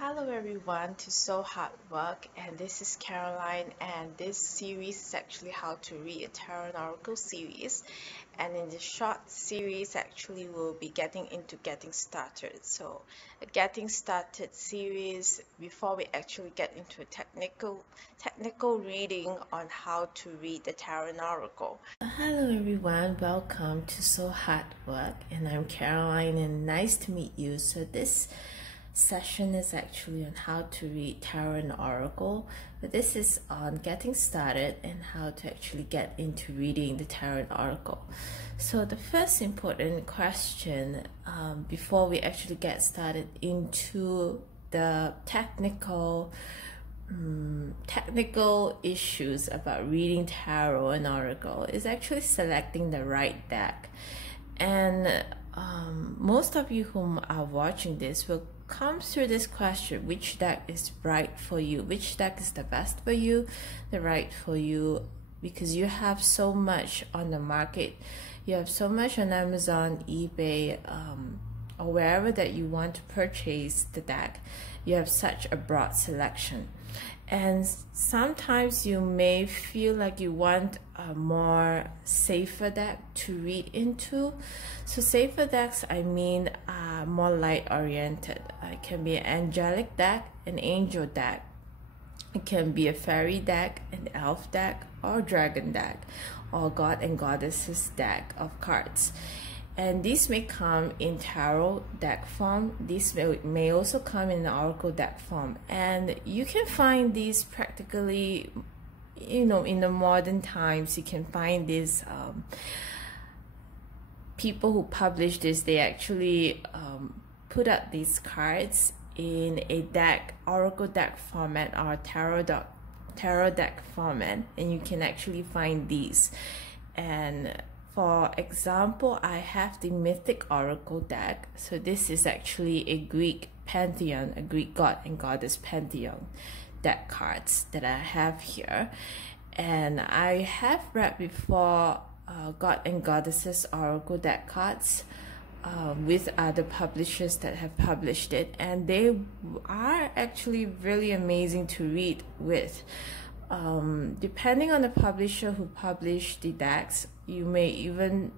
Hello everyone to So Hard Work, and this is Caroline, and this series is actually how to read a tarot and oracle series. And in this short series actually we'll be getting into getting started. So a getting started series before we actually get into a technical reading on how to read the tarot and oracle. Hello everyone, welcome to So Hard Work, and I'm Caroline, and nice to meet you. So this session is actually on how to read tarot and oracle, but this is on getting started and how to actually get into reading the tarot and oracle. So the first important question before we actually get started into the technical issues about reading tarot and oracle is actually selecting the right deck. And most of you whom are watching this will come through this question: which deck is right for you, which deck is the best for you, the right for you, because you have so much on the market, you have so much on Amazon, eBay, or wherever that you want to purchase the deck. You have such a broad selection, and sometimes you may feel like you want a more safer deck to read into. So safer decks, I mean, are more light oriented. It can be an angelic deck, an angel deck. It can be a fairy deck, an elf deck, or dragon deck, or god and goddesses deck of cards. And these may come in tarot deck form. These may also come in the oracle deck form. And you can find these practically, in the modern times. You can find these people who publish this. They actually put up these cards in a deck, oracle deck format, or tarot deck format, and you can actually find these. And for example, I have the Mythic Oracle deck. So this is actually a Greek pantheon, a Greek god and goddess pantheon deck cards that I have here. And I have read before god and goddesses oracle deck cards with other publishers that have published it, and they are actually really amazing to read with. Depending on the publisher who published the decks, you may even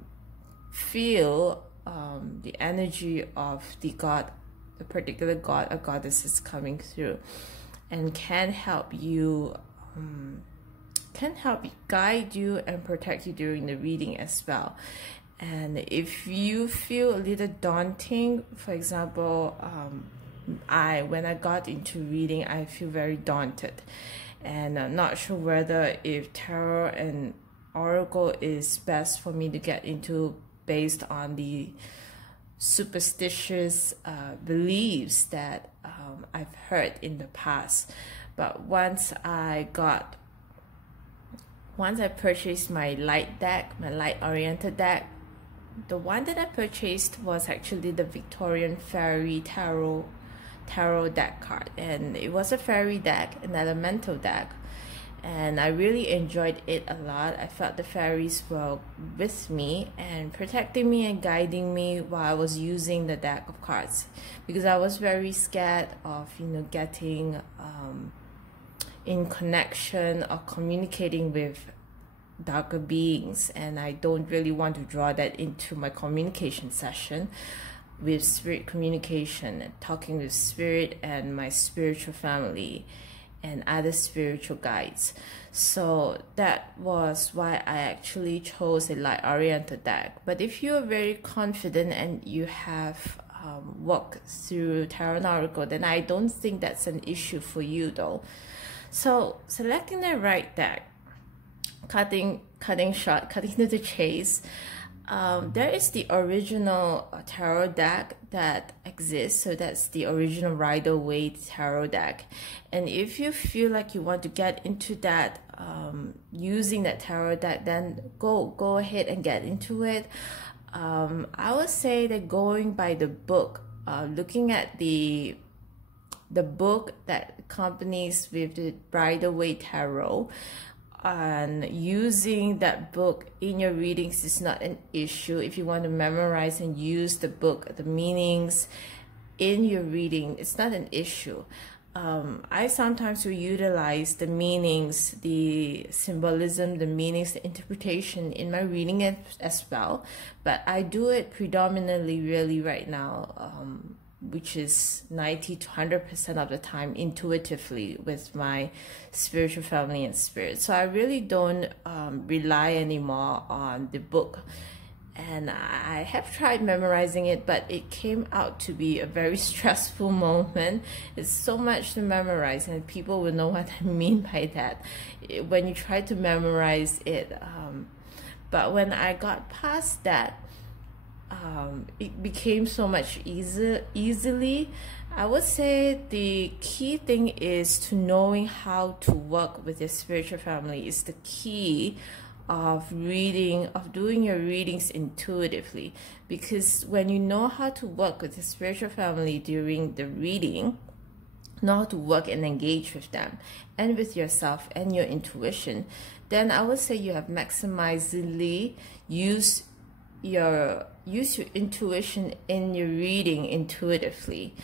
feel the energy of the god, the particular god or goddess is coming through, and can help you guide you and protect you during the reading as well. And if you feel a little daunting, for example, when I got into reading, I feel very daunted, and I'm not sure whether if tarot and oracle is best for me to get into based on the superstitious beliefs that I've heard in the past. But once I purchased my light deck, my light oriented deck, the one that I purchased was actually the Victorian Fairy Tarot deck card, and it was a fairy deck, an elemental deck, and I really enjoyed it a lot. I felt the fairies were with me and protecting me and guiding me while I was using the deck of cards, because I was very scared of getting in connection or communicating with darker beings, and I don't really want to draw that into my communication session with spirit communication and talking with spirit and my spiritual family and other spiritual guides. So that was why I actually chose a light oriented deck. But if you're very confident and you have walked through tarot and oracle, then I don't think that's an issue for you though. So selecting the right deck, cutting to the chase, there is the original tarot deck that exists. So that's the original Waite tarot deck. And if you feel like you want to get into that using that tarot deck, then go ahead and get into it. I would say that going by the book, looking at the book that accompanies with the Waite tarot, and using that book in your readings is not an issue. If you want to memorize and use the book, the meanings in your reading, it's not an issue. I sometimes will utilize the meanings, the symbolism, the meanings, the interpretation in my reading as well, but I do it predominantly really right now, which is 90 to 100% of the time intuitively with my spiritual family and spirit. So I really don't rely anymore on the book. And I have tried memorizing it, but it came out to be a very stressful moment. It's so much to memorize, and people will know what I mean by that when you try to memorize it. But when I got past that, it became so much easily. I would say the key thing is to knowing how to work with your spiritual family is the key of doing your readings intuitively, because when you know how to work with the spiritual family during the reading, know how to work and engage with them and with yourself and your intuition, then I would say you have maximizedly used your intuition in your reading intuitively,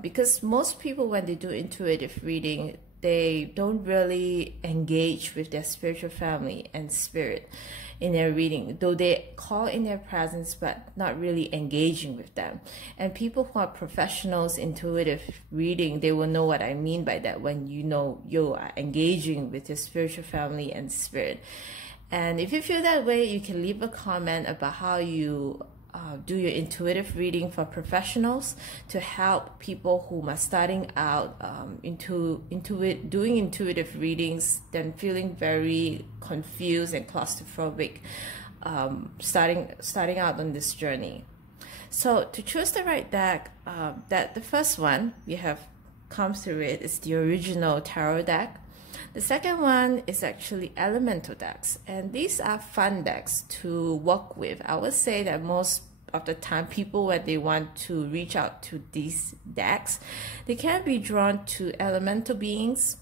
because most people, when they do intuitive reading, they don't really engage with their spiritual family and spirit in their reading, though they call in their presence but not really engaging with them. And people who are professionals intuitive reading, they will know what I mean by that, when you know you are engaging with your spiritual family and spirit. And if you feel that way, you can leave a comment about how you do your intuitive reading for professionals, to help people who are starting out doing intuitive readings, then feeling very confused and claustrophobic, starting out on this journey. So to choose the right deck, the first one we have come through it is the original tarot deck. The second one is actually elemental decks, and these are fun decks to work with. I would say that most of the time, people, when they want to reach out to these decks, they can be drawn to elemental beings,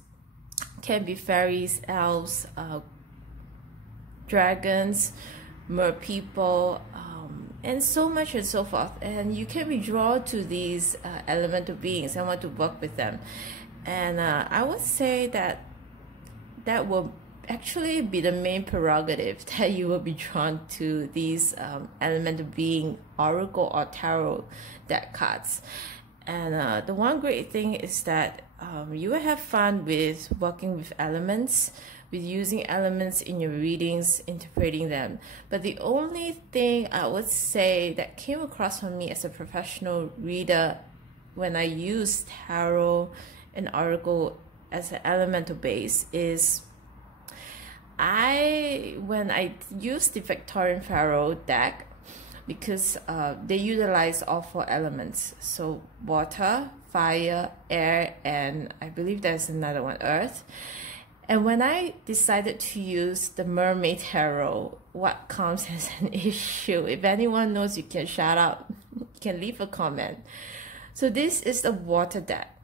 can be fairies, elves, dragons, mer people, and so much and so forth. And you can be drawn to these elemental beings and want to work with them. And I would say that that will actually be the main prerogative, that you will be drawn to these elemental being oracle or tarot deck cards. And the one great thing is that you will have fun with working with elements, with using elements in your readings, interpreting them. But the only thing I would say that came across on me as a professional reader when I use tarot and oracle as an elemental base is when I use the Victorian Pharaoh deck, because they utilize all 4 elements, so water, fire, air, and I believe there's another one, earth. And when I decided to use the Mermaid Tarot, what comes as an issue? If anyone knows, you can shout out, you can leave a comment. So this is a water deck,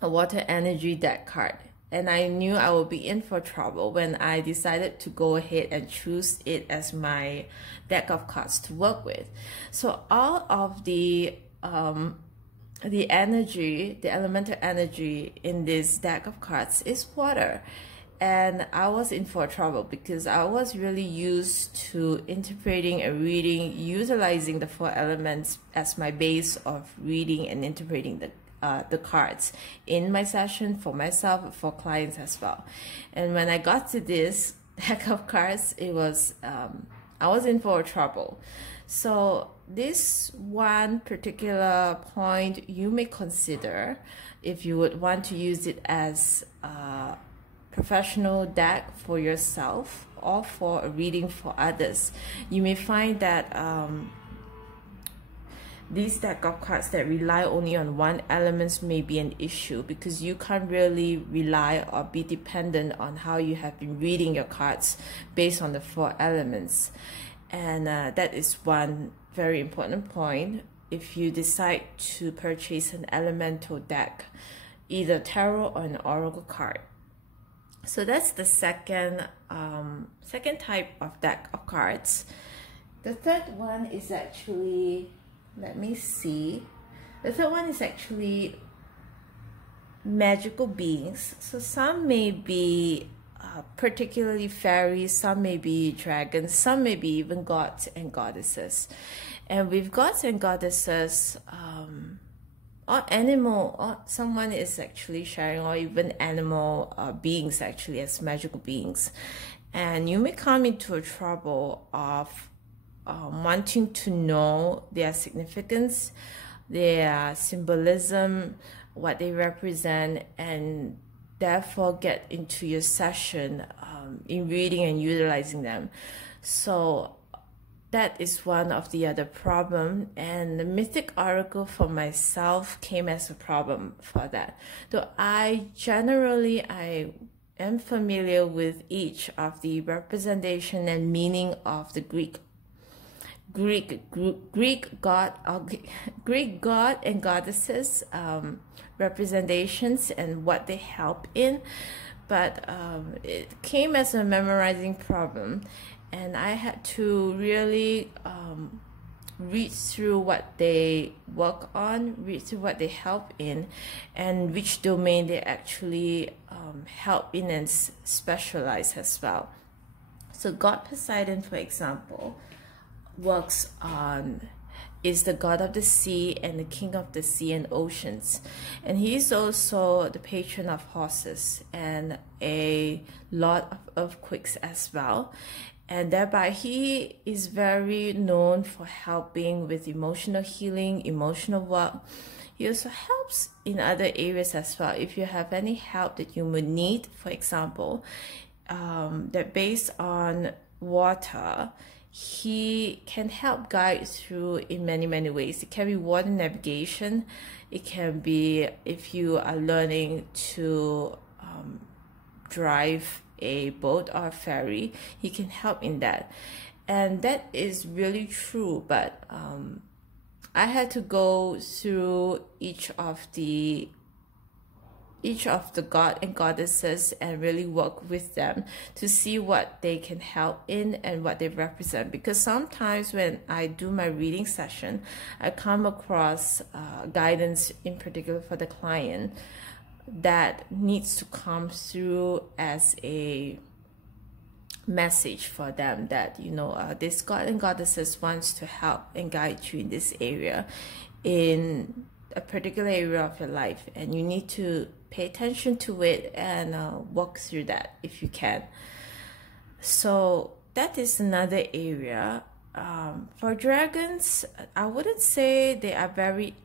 a water energy deck card. And I knew I would be in for trouble when I decided to go ahead and choose it as my deck of cards to work with. So all of the energy, the elemental energy in this deck of cards is water. And I was in for trouble because I was really used to interpreting and reading, utilizing the 4 elements as my base of reading and interpreting the cards in my session for myself, for clients as well. And when I got to this deck of cards, it was I was in for trouble. So this one particular point you may consider if you would want to use it as a professional deck for yourself or for a reading for others. You may find that these deck of cards that rely only on one element may be an issue, because you can't really rely or be dependent on how you have been reading your cards based on the 4 elements. And that is one very important point if you decide to purchase an elemental deck, either tarot or an oracle card. So that's the second type of deck of cards. The third one is actually, let me see. The third one is actually magical beings. So some may be particularly fairies, some may be dragons, some may be even gods and goddesses. And with gods and goddesses, or animal, or someone is actually sharing, or even animal beings actually as magical beings. And you may come into a trouble of wanting to know their significance, their symbolism, what they represent, and therefore get into your session in reading and utilizing them. So that is one of the other problem, and the Mythic Oracle for myself came as a problem for that. Though I am familiar with each of the representation and meaning of the Greek god and goddesses representations and what they help in, but it came as a memorizing problem, and I had to really read through what they work on, read through what they help in, and which domain they actually help in and specialize as well. So God Poseidon, for example, is the god of the sea and the king of the sea and oceans, and he is also the patron of horses and a lot of earthquakes as well, and thereby he is very known for helping with emotional healing, emotional work. He also helps in other areas as well. If you have any help that you would need, for example, that based on water, he can help guide through in many ways. It can be water navigation. It can be if you are learning to drive a boat or a ferry, he can help in that. And that is really true, but I had to go through each of the god and goddesses and really work with them to see what they can help in and what they represent, because sometimes when I do my reading session, I come across guidance in particular for the client that needs to come through as a message for them that, you know, this god and goddesses wants to help and guide you in this area, in a particular area of your life, and you need to pay attention to it and walk through that if you can. So that is another area. For dragons, I wouldn't say they are very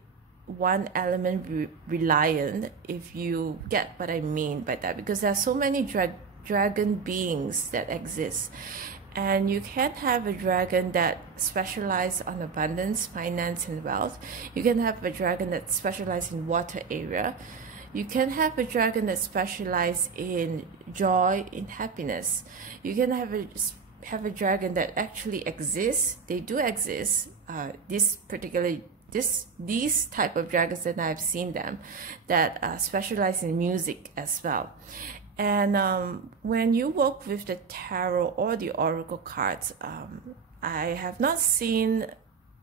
one element reliant, if you get what I mean by that, because there are so many dragon beings that exist, and you can have a dragon that specializes on abundance, finance, and wealth. You can have a dragon that specializes in water area. You can have a dragon that specializes in joy, in happiness. You can have a dragon that actually exists. They do exist. These type of dragons that I've seen them that specialize in music as well. And when you work with the tarot or the oracle cards, I have not seen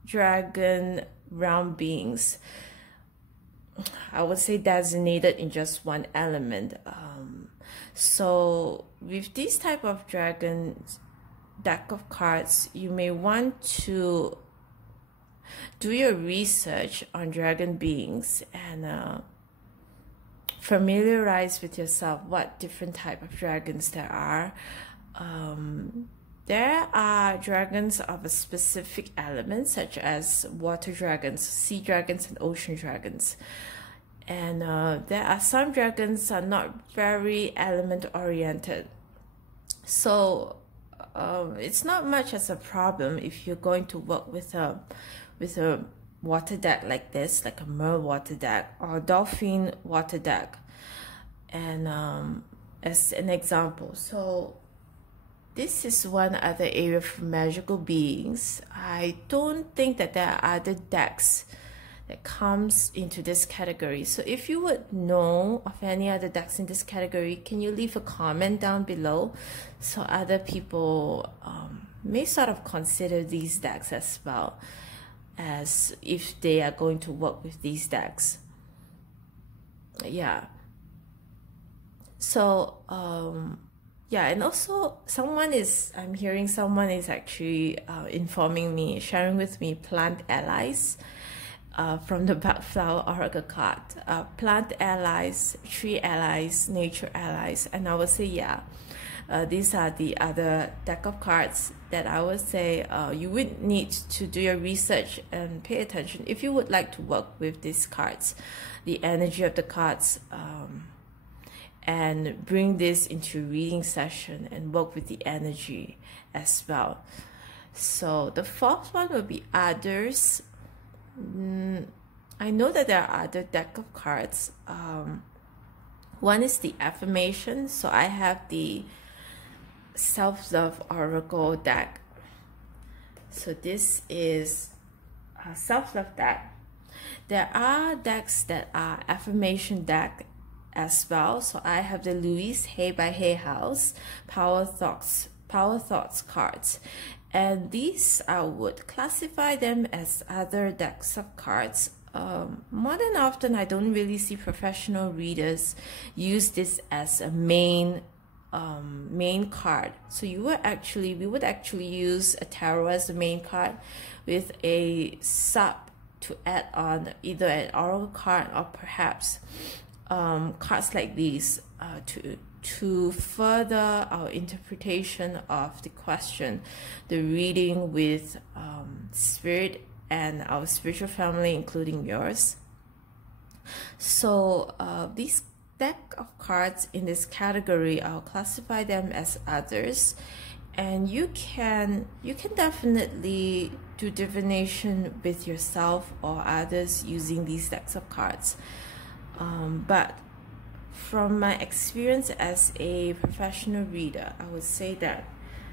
dragon realm beings, I would say, designated in just one element. So with this type of dragon deck of cards, you may want to do your research on dragon beings and familiarize with yourself what different type of dragons there are. There are dragons of a specific element, such as water dragons, sea dragons, and ocean dragons. And there are some dragons are not very element oriented. So it's not much as a problem if you're going to work with a water deck like this, like a merle water deck or dolphin water deck, and as an example. So this is one other area for magical beings. I don't think that there are other decks that comes into this category. So if you would know of any other decks in this category, can you leave a comment down below so other people may sort of consider these decks as well. as if they are going to work with these decks. Yeah. So yeah, and also I'm hearing someone is actually informing me, sharing with me plant allies from the Bugflower Oracle card. Plant allies, tree allies, nature allies, and I would say, yeah, these are the other deck of cards that I would say you would need to do your research and pay attention if you would like to work with these cards, the energy of the cards, and bring this into reading session and work with the energy as well. So the fourth one will be others. I know that there are other deck of cards. One is the affirmation. So I have the self-love oracle deck. So this is a self-love deck. There are decks that are affirmation deck as well. So I have the Louise Hay by Hay House Power Thoughts cards, and these I would classify them as other decks of cards. More than often, I don't really see professional readers use this as a main card. So we would actually use a tarot as the main card with a sub to add on either an oracle card or perhaps cards like these to further our interpretation of the question, the reading with spirit and our spiritual family, including yours. So these deck of cards in this category, I'll classify them as others, and you can definitely do divination with yourself or others using these decks of cards. But from my experience as a professional reader, I would say that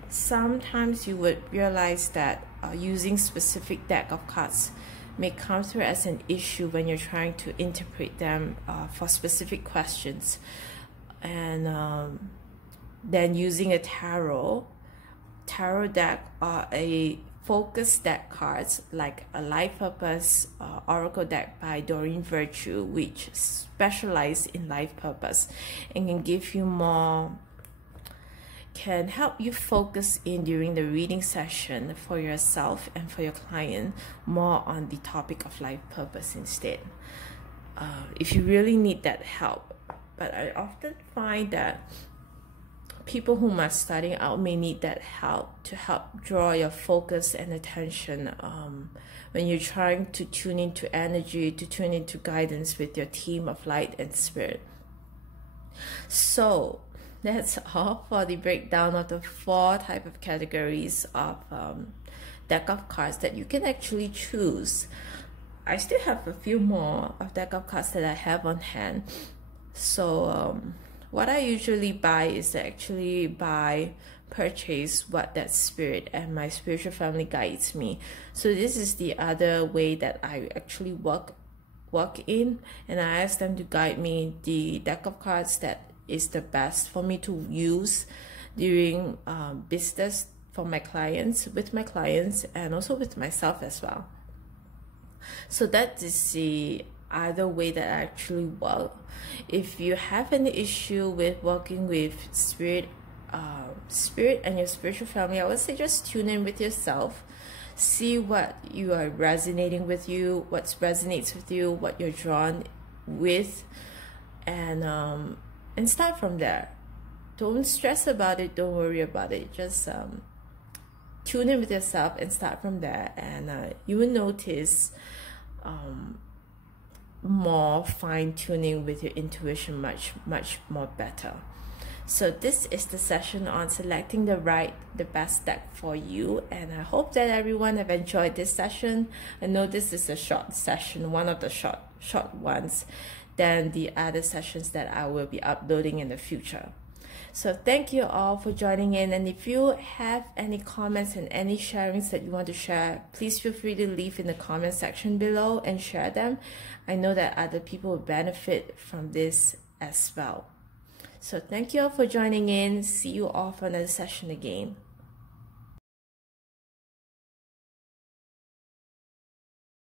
sometimes you would realize that using specific deck of cards may come through as an issue when you're trying to interpret them for specific questions. And then using a tarot deck or a focus deck cards like a life purpose oracle deck by Doreen Virtue, which specialize in life purpose and can help you focus in during the reading session for yourself and for your client more on the topic of life purpose instead, if you really need that help. But I often find that people who are starting out may need that help to help draw your focus and attention when you're trying to tune into energy, to tune into guidance with your team of light and spirit. So that's all for the breakdown of the 4 type of categories of deck of cards that you can actually choose. I still have a few more of deck of cards that I have on hand. So what I usually buy is actually purchase what that spirit and my spiritual family guides me. So this is the other way that I actually work in, and I ask them to guide me the deck of cards that is the best for me to use during business for my clients, with my clients, and also with myself as well. So that is the other way that I actually work. If you have an issue with working with spirit and your spiritual family, I would say just tune in with yourself, see what you are resonating with you, what resonates with you, what you're drawn with, and start from there. Don't stress about it, don't worry about it, just tune in with yourself and start from there, and you will notice more fine-tuning with your intuition much more better. So this is the session on selecting the best deck for you, and I hope that everyone have enjoyed this session. I know this is a short session, one of the short ones than the other sessions that I will be uploading in the future. So thank you all for joining in, and if you have any comments and any sharings that you want to share, please feel free to leave in the comment section below and share them. I know that other people will benefit from this as well. So thank you all for joining in. See you all for another session again.